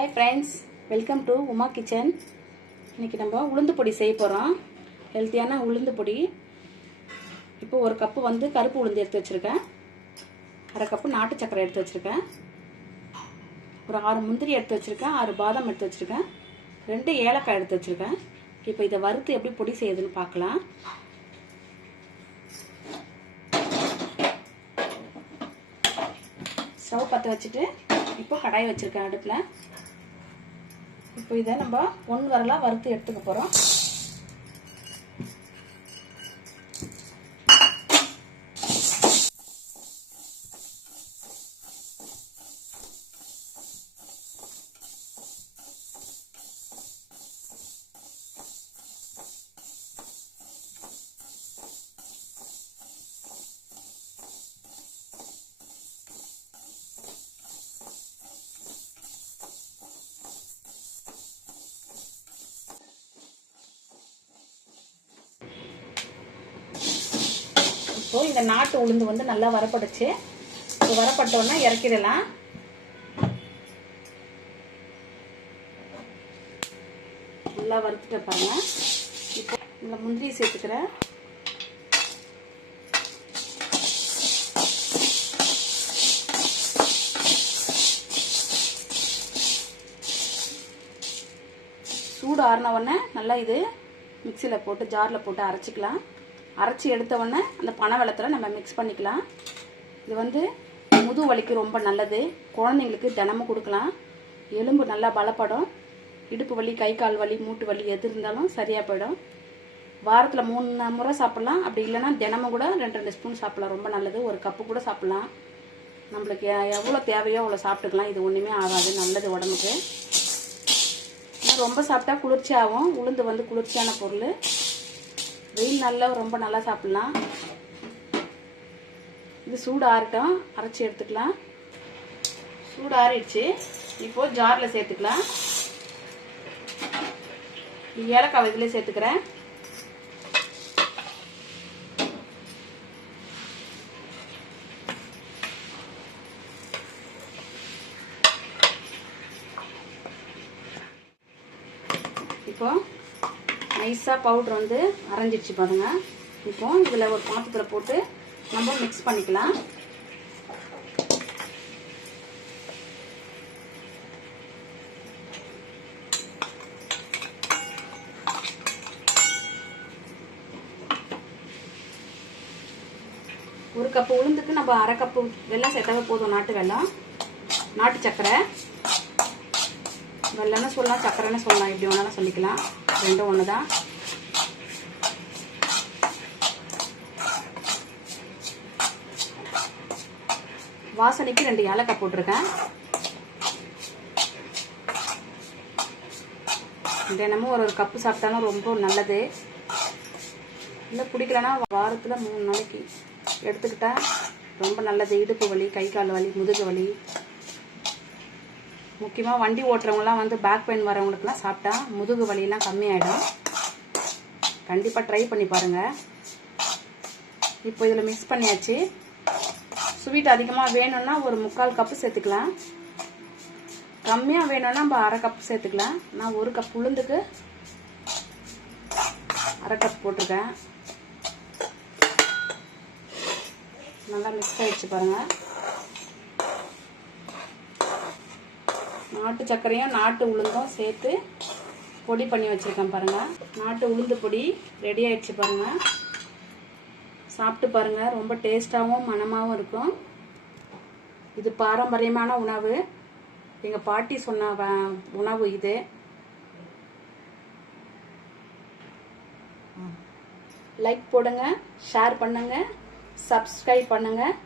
Hi friends, welcome to Uma Kitchen. இன்னைக்கு நம்ம உளுந்து பொடி செய்ய போறோம். ஹெல்தியான உளுந்து பொடி. இப்போ ஒரு கப் வந்து கருப்பு உளுந்து எடுத்து வச்சிருக்கேன். அரை கப் நாட்டு சக்கரை எடுத்து வச்சிருக்கேன். ஒரு 6 முந்திரி எடுத்து வச்சிருக்கேன், 6 பாதாம் எடுத்து வச்சிருக்கேன், 2 ஏலக்காய் எடுத்து வச்சிருக்கேன். இப்போ இத வறுத்து எப்படி பொடி செய்யறதுன்னு பார்க்கலாம். ஸ்டவ் பத்த வச்சிட்டு இப்போ கடாய் வச்சிருக்கேன் அடுப்புல. இப்போ இதை நம்ம 1 வரலா வறுத்து எடுத்துக்க போறோம். இப்போ இந்த நாட்டு உளுந்து வந்து நல்லா வரப்பட்டுச்சு. இப்போ வரப்பட்டோன்னா இறக்கிடலாம். நல்லா வறுத்துட்டு பாருங்க. இப்போ இந்த முந்திரி சேர்த்துக்கிறேன். சூடு ஆறின உடனே நல்லா இது மிக்சியில் போட்டு ஜாரில் போட்டு அரைச்சிக்கலாம். அரைச்சி எடுத்த உடனே அந்த பனை வெல்லத்தில் நம்ம மிக்ஸ் பண்ணிக்கலாம். இது வந்து முதுகு வலிக்கு ரொம்ப நல்லது. குழந்தைங்களுக்கு தினமும் கொடுக்கலாம். எலும்பு நல்லா பலப்படும். இடுப்பு வலி, கை கால் வலி, மூட்டு வலி எது இருந்தாலும் சரியாக போயிடும். வாரத்தில் 3 முறை சாப்பிட்லாம். அப்படி இல்லைன்னா தினமும் கூட 2 ஸ்பூன் சாப்பிட்லாம். ரொம்ப நல்லது. ஒரு கப்பு கூட சாப்பிட்லாம். நம்மளுக்கு எவ்வளோ தேவையோ அவ்வளோ சாப்பிட்டுக்கலாம். இது ஒன்றுமே ஆகாது, நல்லது உடம்புக்கு. ரொம்ப சாப்பிட்டா குளிர்ச்சி ஆகும். உளுந்து வந்து குளிர்ச்சியான பொருள். வெயில் நல்லா ரொம்ப நல்லா சாப்பிடலாம். இது சூடு ஆறட்டும், அரைச்சி எடுத்துக்கலாம். சூடு ஆறிடுச்சு. இப்போ ஜாரில் சேர்த்துக்கலாம். ஏலக்காய் இதில் சேர்த்துக்கிறேன். இப்போ நைஸாக பவுடர் வந்து அரைஞ்சிடுச்சு பாருங்க. இப்போ இதில் ஒரு பாத்திரத்தில் போட்டு நம்ம மிக்ஸ் பண்ணிக்கலாம். ஒரு கப்பு உளுந்துக்கு நம்ம அரை கப்பு வெல்லம் சேர்த்தாவே போதும். நாட்டு வெல்லம், நாட்டு சக்கரை. வெல்லம்னு சொல்லலாம், சக்கரைன்னு சொல்லலாம், எப்படி வேணாலும் சொல்லிக்கலாம். ரெண்டும் ஒன்று தான். வாசனைக்கு 2 ஏலக்காய் போட்டிருக்கேன். தினமும் ஒரு கப்பு சாப்பிட்டாலும் ரொம்ப நல்லது. இல்லை பிடிக்கலன்னா வாரத்தில் 3 நாளைக்கு எடுத்துக்கிட்டா ரொம்ப நல்லது. இடுப்பு வலி, கை கால் வலி, முதுகு வலி, முக்கியமாக வண்டி ஓட்டுறவங்களாம் வந்து பேக் பெயின் வரவங்களுக்குலாம் சாப்பிட்டா முதுகு வலியெல்லாம் கம்மியாயிடும். கண்டிப்பாக ட்ரை பண்ணி பாருங்கள். இப்போ இதில் மிக்ஸ் பண்ணியாச்சு. ஸ்வீட் அதிகமாக வேணும்னா ஒரு 3/4 கப்பு சேர்த்துக்கலாம். கம்மியாக வேணும்னா நம்ம அரை கப்பு சேர்த்துக்கலாம். நான் 1 கப் உளுந்துக்கு அரை கப் போட்டிருக்கேன். நல்லா மிக்ஸ் ஆகிடுச்சு பாருங்கள். நாட்டு சர்க்கரையும் நாட்டு உளுந்தும் சேர்த்து பொடி பண்ணி வச்சுருக்கேன் பாருங்கள். நாட்டு உளுந்து பொடி ரெடி ஆயிடுச்சு பாருங்கள். சாப்பிட்டு பாருங்கள். ரொம்ப டேஸ்ட்டாகவும் மணமாகவும் இருக்கும். இது பாரம்பரியமான உணவு. எங்கள் பாட்டி சொன்ன உணவு இது. லைக் போடுங்க, ஷேர் பண்ணுங்கள், சப்ஸ்கிரைப் பண்ணுங்கள்.